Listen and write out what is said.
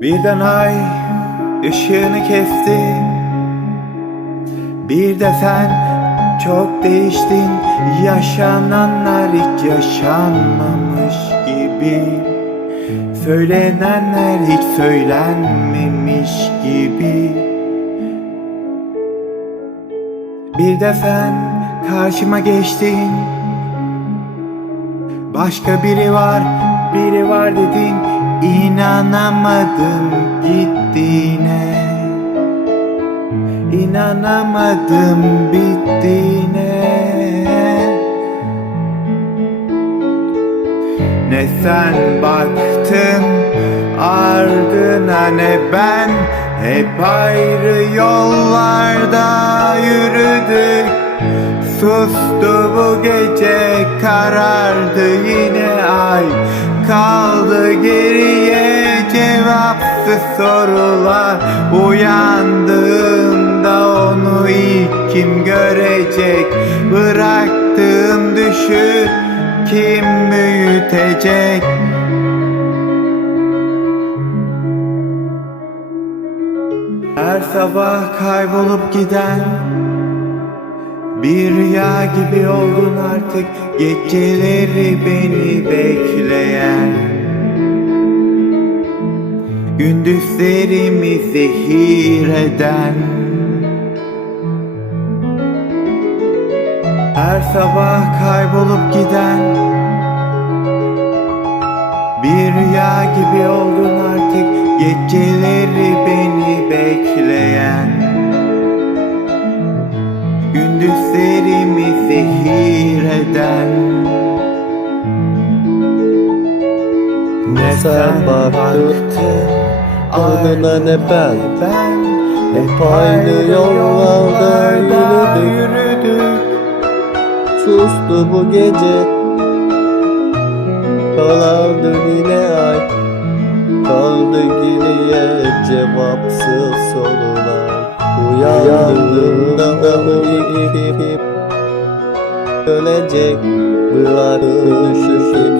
Birden ay ışığını kesti. Bir de sen çok değiştin. Yaşananlar hiç yaşanmamış gibi. Söylenenler hiç söylenmemiş gibi. Bir de sen karşıma geçtin. Başka biri var, biri var dedin İnanamadım gittiğine. İnanamadım bittiğine. Ne sen baktın ardına ne ben. Hep ayrı yollarda yürüdük. Sustu bu gece karardı yine ay. Kaldı geriye cevapsız sorular Uyandığımda onu ilk kim görecek? Bıraktığım düşü kim büyütecek? Her sabah kaybolup giden bir rüya gibi oldun artık. Geceleri beni bekleyen Gündüzlerimi zehir eden Her sabah kaybolup giden Bir rüya gibi oldun artık Geceleri beni bekleyen. Gündüzlerimi sen baktın ardına ne ben Hep aynı yollarda yürüdük. Sustu bu gece Kalandı yine ay. Kaldı geriye cevapsız sorular. Uyandığımda o Ölecek Bıraktı düşüşü